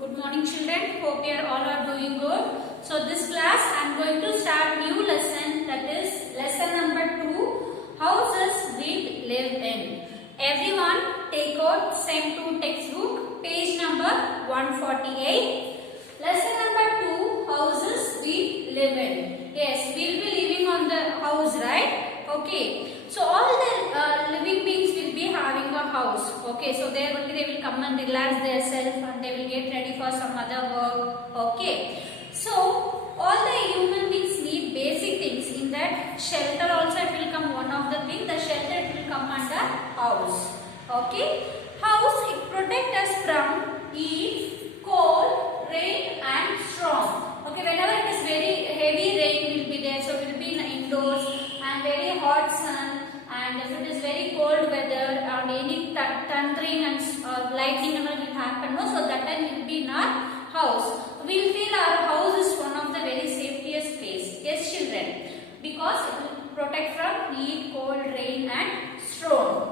Good morning children, hope you all are doing good. So this class I am going to start new lesson, that is lesson number 2, houses we live in. Everyone take out same 2 textbook, page number 148. Lesson number 2, houses we live in. Yes, we will be living on the house, right? Okay. So all the living beings will be having a house. Okay. So there only they will come and relax themselves and they will get ready for some other work. Okay. So all the human beings need basic things. In that shelter also it will come one of the things. The shelter it will come under house. Okay. House it protect us from heat, cold, rain and storm. Okay. Whenever it is very heavy rain will be there. So we will be indoors and very hot sun. And if it is very cold weather and any thundering and lightning will happen, no? So that time we will be in our house. We will feel our house is one of the very safest place. Yes, children, because it will protect from heat, cold, rain and storm.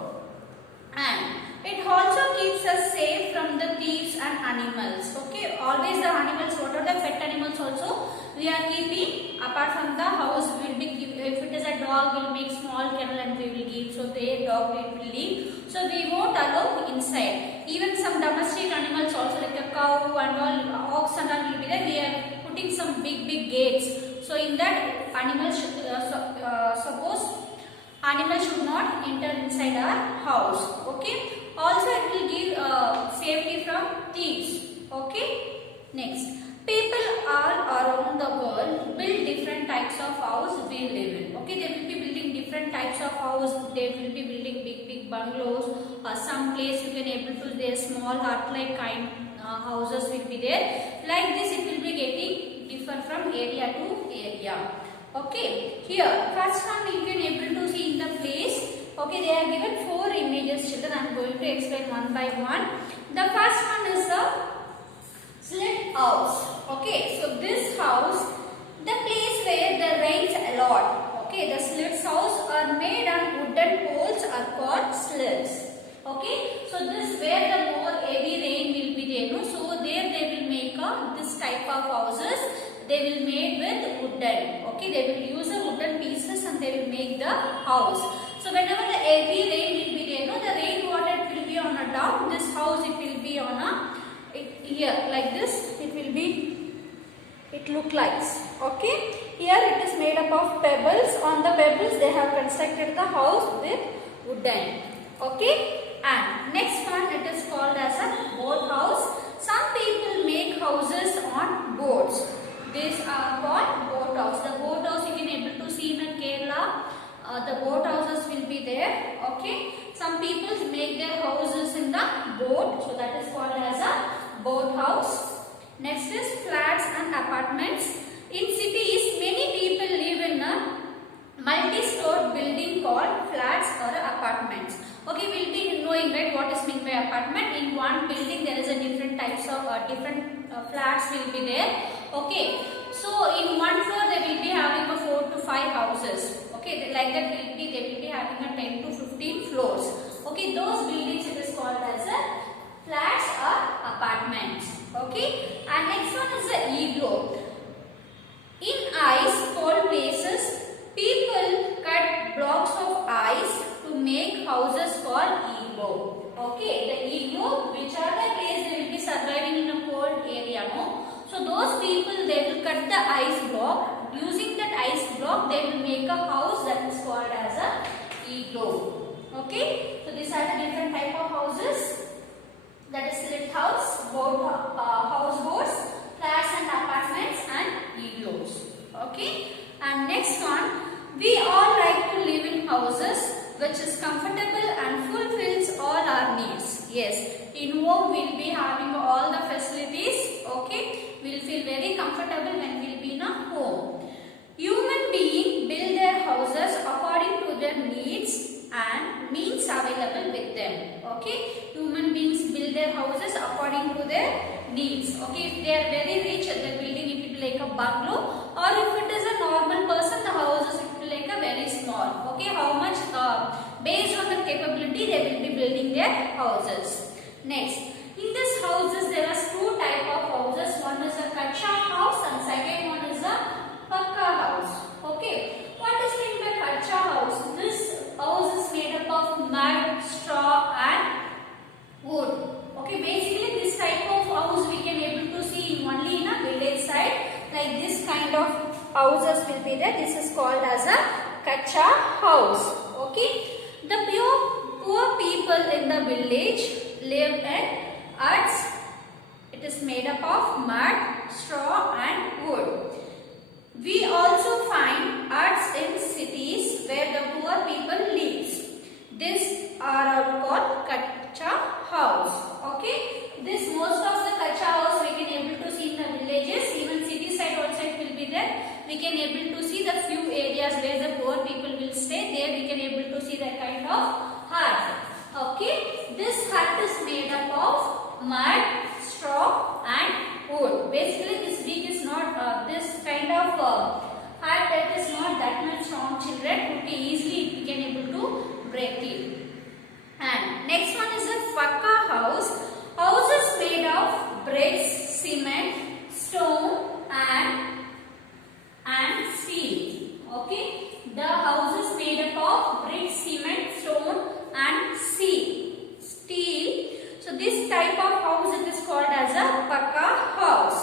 And it also keeps us safe from the thieves and animals. Okay, always the animals, what are the pet animals also we are keeping apart from the house. We will be keep, if it is a dog, we will make small kennel and we will give. So their dog it will leave. So we won't allow inside. Even some domestic animals also like a cow and all, ox and all will be there. We are putting some big gates. So in that animals should suppose animals should not enter inside our house. Okay. Also it will give safety from thieves. Okay. Next, people all around the world build different types of house we live in. Okay, they will be building different types of house. They will be building big bungalows. Some place you can able to their small hut-like kind houses will be there. Like this, it will be getting different from area to area. Okay, here first one you can able to see in the place. Okay, they are given 4 images, children. I am going to explain one by one. The first one is a slit house. Okay, so this house, the place where the rains a lot. Okay, the slits house are made on wooden poles are called slits. Okay, so this where the more heavy rain will be there. No? So there they will make this type of houses. They will made with wooden. Okay, they will use the wooden pieces and they will make the house. So whenever the heavy rain will be there, no, the rain water will be on a down. This house it will be on a here like this. It will be. It look like. Okay. Here it is made up of pebbles. On the pebbles they have constructed the house with wooden. Okay. And next one it is called as a boat house. Some people make houses on boats. These are called boat house. The boat house you can able to see in Kerala. The boat houses will be there. Okay. Some people make their houses in the boat. So that is called as a boat house. Next is flats and apartments. In cities, many people live in a multi-stored building called flats or apartments. Okay, we'll be knowing right what is meant by apartment. In one building there is a different types of different flats will be there. Okay, so in one floor they will be having a 4 to 5 houses. Okay, like that they will be having a 10 to 15 floors. Okay, those buildings it is called as a flats or apartments. Okay, and next one is the igloo. In ice cold places, people cut blocks of ice to make houses called igloo. Okay, the igloo, which are the place they will be surviving in a cold area, no? So those people they will cut the ice block. Using that ice block, they will make a house that is called as a igloo. Okay, so these are the different type of houses. That is slit house, houseboats, flats and apartments and igloos. Okay, and next one, we all like to live in houses which is comfortable and fulfills all our needs. Yes, in home we will be having all the facilities. Okay, we will feel very comfortable when we will be in a home. Human beings build their houses according to their needs and means available with them. Okay, human beings build their houses according to their needs. Okay, if they are very rich, the building it will be like a bungalow, or if it is a normal person, the houses it will be like a very small. Okay, how much based on the capability they will be building their houses. Next, in this houses there are 2 type of Okay, basically this type of house we can able to see only in a village side. Like this kind of houses will be there. This is called as a kacha house. Okay, the poor people in the village live in huts. It is made up of mud, straw and wood. We also find huts in cities where the poor people live. These are all called kacha house. Okay, this most of the kacha house we can able to see in the villages. Even city side also it will be there. We can able to see the few areas where the poor people will stay. There we can able to see that kind of hut. Okay, this hut is made up of mud, straw and wood. Basically this brick is not this kind of hut that is not that much strong, children. Okay, easily we can able to break it. And next one is a pakka house. House is made of bricks, cement, stone and steel. Okay, the house is made up of bricks, cement, stone and steel. So this type of house it is called as a pakka house.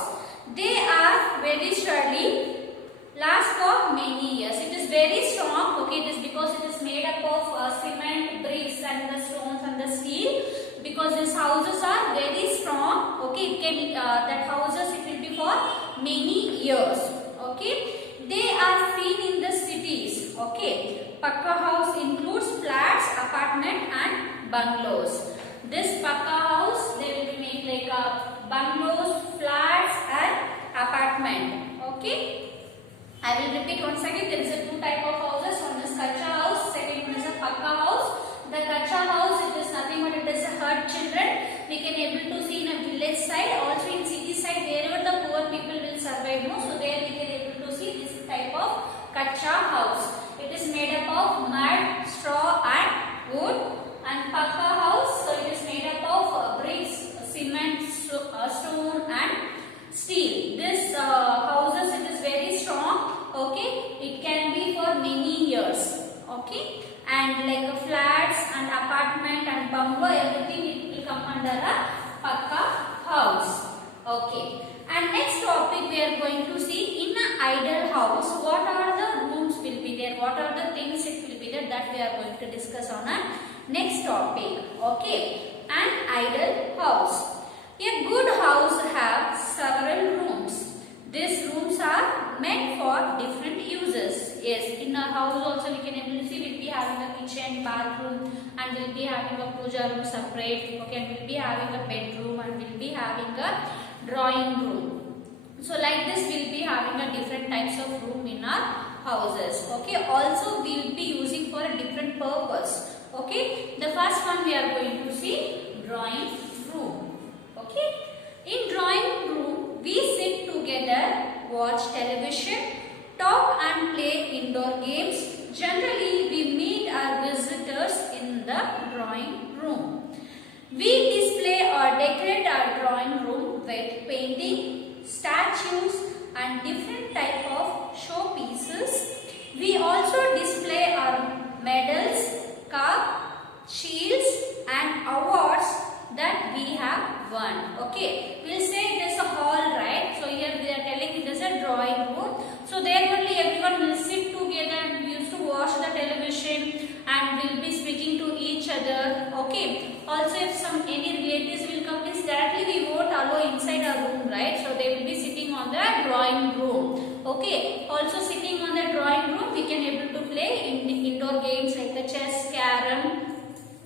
They are very sturdy, last for many years. It is very strong. Okay, it is because it is made up of cement, bricks and the stones and the steel. Because these houses are very strong. Okay, it can that houses it will be for many years. Okay, they are seen in the cities. Okay, pakka house includes flats, apartment and bungalows. This pakka house they will be made like bungalows, flats and apartment. Okay, I will repeat once again. There is a two type of houses. One is kacha house, second one is a pakka house. The kacha house it is nothing but it is a hut, children. We can able to see in a village side, also in city side wherever the poor people will survive. No, so there we can able to see this type of kacha house. It is made up of mud, straw and wood. And pakka house, so it is made up of bricks, cement, stone and steel. This houses it is very strong. Okay, it can be for many years. Okay, and like flats and apartment and bungalow, everything it will come under a pakka house. Okay, and next topic we are going to see in an idle house. What are the rooms will be there? What are the things it will be there? That we are going to discuss on a next topic. Okay, an idle house. A good house have several rooms. These rooms are meant for different uses. Yes, in a house also we can able to see we'll be having a kitchen, bathroom and we'll be having a puja room separate. Okay, and we'll be having a bedroom and we'll be having a drawing room. So like this we'll be having a different types of room in our houses. Okay, also we'll be using for a different purpose. Okay, the first one we are going to see drawing room. Okay, in drawing room we sit together, watch television, talk and play indoor games. Generally we meet our visitors in the drawing room. We display or decorate our drawing room with painting, statues and different type of show pieces. We also display our medals, cup, shields and awards that we have won. Okay, we'll say it is a hall, right? So here we are telling it is a drawing room. So there only everyone will sit together and we used to watch the television and will be speaking to each other. Okay, also if any relatives will come, means directly we won't allow inside our room, right? So they will be sitting on the drawing room. Okay, also sitting on the drawing room we can able to play indoor games like the chess, carom,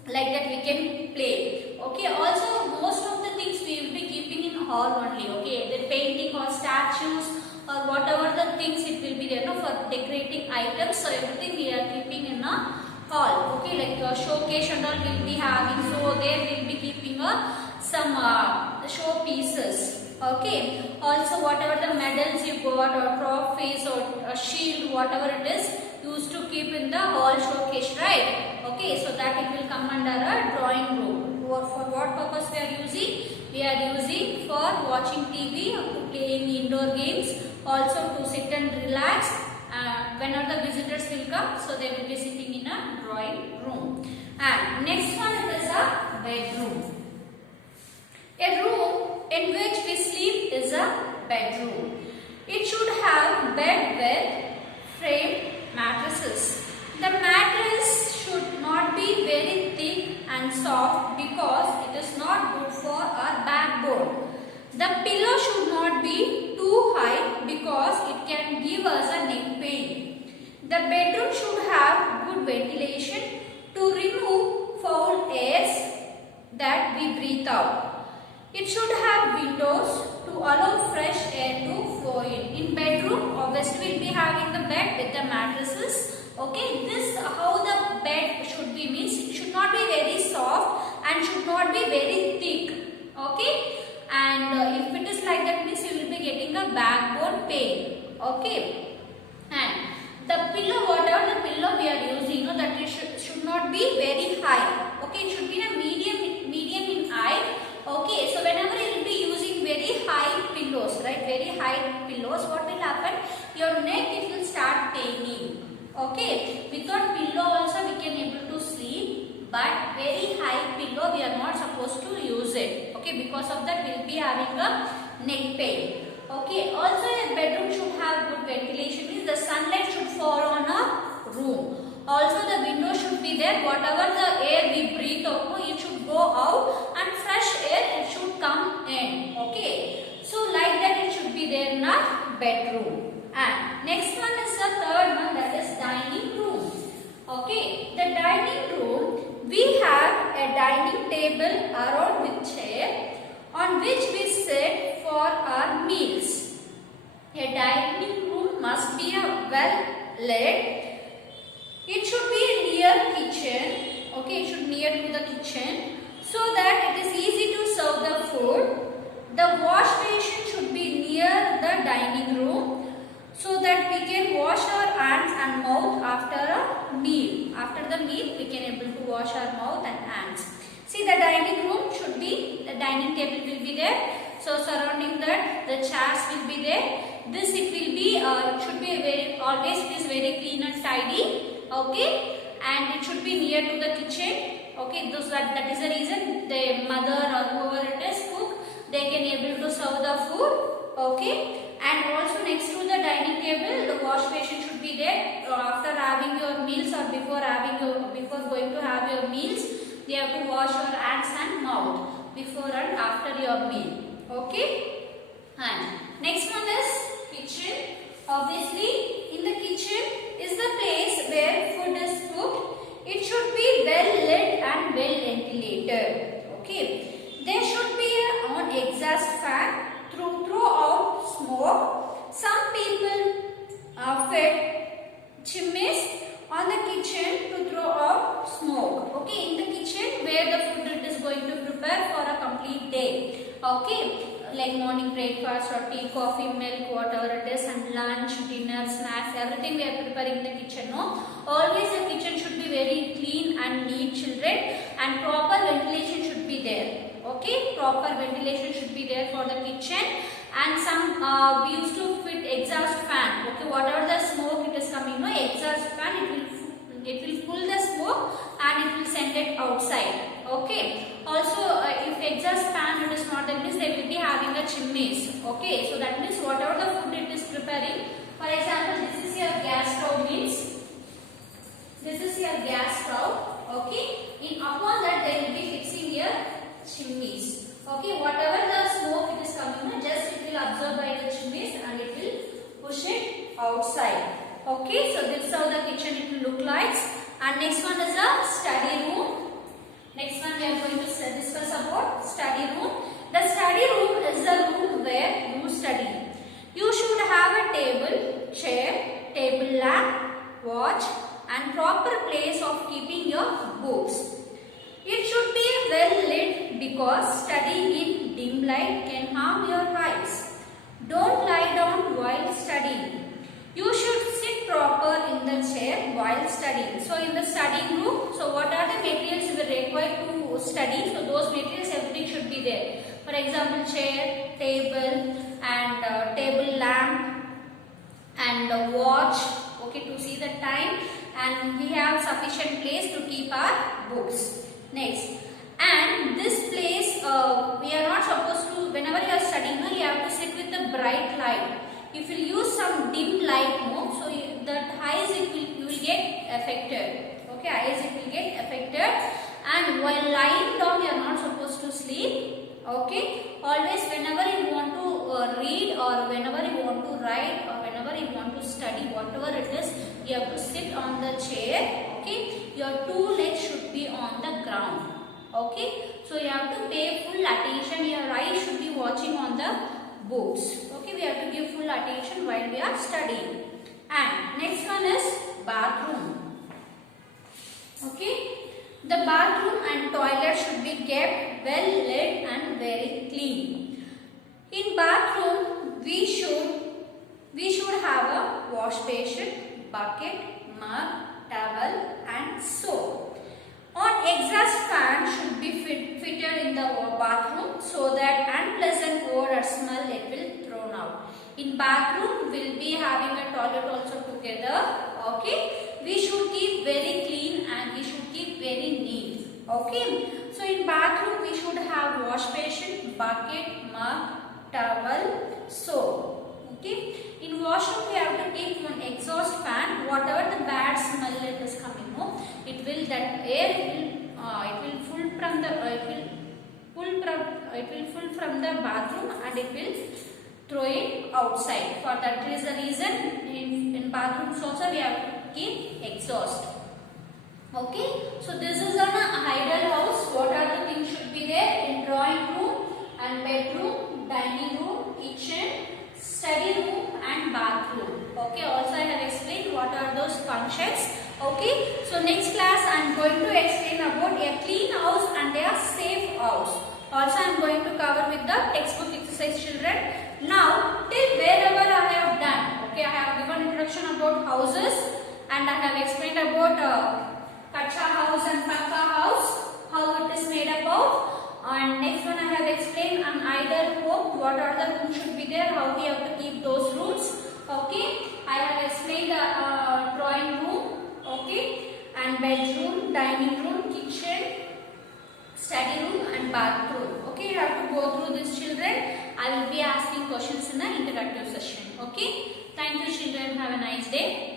like that we can play. Okay, also most of the things we will be keeping in hall only. Okay, the painting or statues or whatever the things it will be there, no, for decorating items. So everything we are keeping in a hall. Okay, like a showcase and all we'll be having. So there we'll be keeping some show pieces. Okay, also whatever the medals you got or trophies or a shield, whatever it is, used to keep in the hall showcase, right? Okay, so that it will come under a drawing room. For what purpose we are using? We are using for watching TV, to playing indoor games, also to sit and relax. Whenever the visitors will come, so they will be sitting in a drawing room. And next one is a bedroom. The pillow should not be too high because it can give us a neck pain. The bedroom should have good ventilation to remove foul airs that we breathe out. It should have windows to allow fresh air to flow in. In bedroom, obviously we'll be having the bed with the mattresses. Okay, this how the bed should be, means it should not be very soft and should not be very thick. Okay, and if it is like that, means you will be getting a backbone pain. Okay, and the pillow, whatever the pillow we are using, that it should not be very high. Okay, it should be a medium in height. Okay, so whenever you will be using very high pillows, right, very high pillows, what will happen? Your neck, it will start paining. Okay, without pillow also we can able to sleep, but very high pillow we are not supposed to use it. Okay, because of that we will be having a neck pain. Okay, also a bedroom should have good ventilation, means the sunlight should fall on a room. Also the window should be there, whatever the air we breathe out, it should go out and fresh air it should come in. Okay, so like that it should be there in our bedroom. And next one is the third one, that is dining room. Okay, the dining room, we have a dining table around with chair on which we sit for our meals. A dining room must be well lit. It should be near kitchen. Okay, it should near to the kitchen so that it is easy to serve the food. The wash basin should be near the dining room so that we can wash our hands and mouth after a meal. After the meal, we can able to wash our mouth and hands. See, the dining room should be, the dining table will be there. So surrounding that, the chairs will be there. This it will be, should be very, always it is very clean and tidy. Okay, and it should be near to the kitchen. Okay, that is the reason the mother or whoever it is cook, they can able to serve the food. Okay, and also next to the dining table, the wash basin should be there. After having your meals or before going to have your meals, you have to wash your hands and mouth before and after your meal. Okay, and next one is kitchen. Obviously, in the kitchen is the place where food is cooked. It should be well lit and well ventilated. Okay, there should be an exhaust fan throw out smoke. Some people fit chimneys on the kitchen to throw out smoke. Okay, in the kitchen where the food it is going to prepare for a complete day. Okay, like morning breakfast or tea, coffee, milk, whatever it is, and lunch, dinner, snacks, everything we are preparing in the kitchen. No, always the kitchen should be very clean and neat, children, and proper ventilation should be there. Okay, proper ventilation should be there for the kitchen, and some we used to fit exhaust fan. Okay, whatever the smoke it is coming, no, exhaust fan it will pull the smoke and it will send it outside. Okay, also if exhaust fan it is not, that means they will be having a chimneys. Okay, so that means whatever the food it is preparing, for example, this is your gas stove, means this is your gas stove. Okay, in upon that they will be fixing your chimneys. Okay, whatever the smoke it is coming, just it will absorb by the chimneys and it will push it outside. Okay, so this is how the kitchen it will look like. And next one is a study room. Next one we are going to discuss about study room. The study room is the room where you study. You should have a table, chair, table lamp, watch, and proper place of keeping your books. It should be well lit because studying in dim light can harm your eyes. Don't lie down while studying. You should sit proper in the chair while studying. So in the studying room, so what are the materials you will require to study? So those materials, everything should be there. For example, chair, table, and table lamp, and watch. Okay, to see the time, and we have sufficient place to keep our books. Next, and this place we are not supposed to, whenever you are studying, you have to sit with the bright light. If you use some dim light, so that eyes you will get affected. Okay, eyes it will get affected. And while lying down, you are not supposed to sleep. Okay, always whenever you want to read or whenever you want to write or whenever you want to study, whatever it is, you have to sit on the chair. Okay, your two legs should be on the ground. Okay, so you have to pay full attention. Your eyes should be watching on the books. Okay, we have to give full attention while we are studying. And next one is bathroom. Okay. The bathroom and toilet should be kept well lit and very clean. In bathroom, we should have a wash basin, bucket, mug, towel and soap. On exhaust fan should be fitted in the bathroom so that unpleasant odor or smell it will thrown out. In bathroom, we'll be having a toilet also together. Okay. We should keep very clean and we should keep very neat. Okay. So in bathroom we should have wash basin, bucket, mug, towel, soap. Okay. In washroom we have to take one exhaust fan. Whatever the bad smell that is coming, no, it will full from the bathroom and it will throw it outside. For that is the reason in bathrooms also we have to keep exhaust. Okay, so this is an ideal house. What are the things should be there in drawing room and bedroom, dining room, kitchen, study room and bathroom. Okay, also I have explained what are those functions. Okay, so next class I am going to explain about a clean house and a safe house. Also I am going to cover with the textbook exercise, children. Now till wherever I have done. Okay, I have given introduction about houses and I have explained about kacha house and pakka house, how it is made up of. And next one I have explained an ideal home, what are the rooms should be there, how we have to keep those rooms. Okay, I have explained the drawing room, okay, and bedroom, dining room, kitchen, study room and bathroom. Okay, you have to go through this, children. I will be asking questions in the interactive session. Okay, thank you, children. Have a nice day.